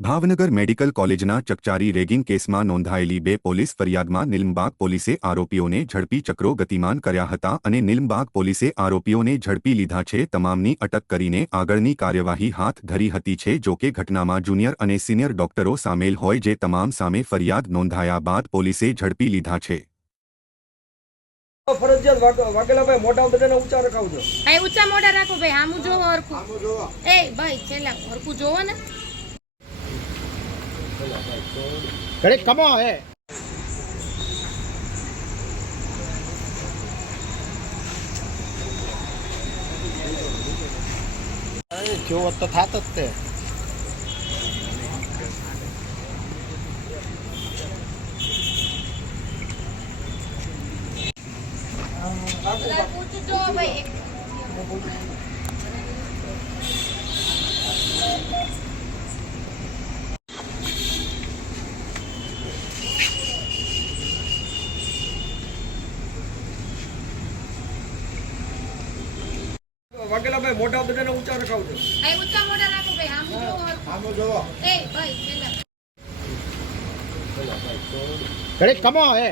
Bhavnagar medical કોલેજના ચકચારી ragging કેસમાં નોંધાયેલી 2 પોલીસ ફરિયાદમાં નીલમબાગ પોલીસે આરોપીઓને ઝડપી ચક્રો ગતિમાન કર્યા હતા અને નીલમબાગ પોલીસે આરોપીઓને ઝડપી લીધા છે। તમામની અટક કરીને આગળની કાર્યવાહી હાથ ધરી હતી છે। જો કે ઘટનામાં જુનિયર અને સિનિયર ડોક્ટરો સામેલ હોય જે તમામ સામે ફરિયાદ નોંધાયા બાદ પોલીસે ઝડપી લીધા છે। ફરજિયાત વાઘેલા ભાઈ મોઢા બધાને ઊંચા રખાવજો। ભાઈ ઊંચા મોઢા રાખો ભાઈ, આમું જોવો હરખું। એ ભાઈ છેલ્લા હરખું જોવો ને। अरे कम है जो तो था ते પૂછું જોવો ભાઈ। વાઘેલા ભાઈ મોઢા બધાને ઊંચા રખાવજો। ભાઈ ઊંચા મોઢા રાખો ભાઈ, આમું જોવો હરખું। आमो जो એ ભાઈ છેલ્લા अरे कम है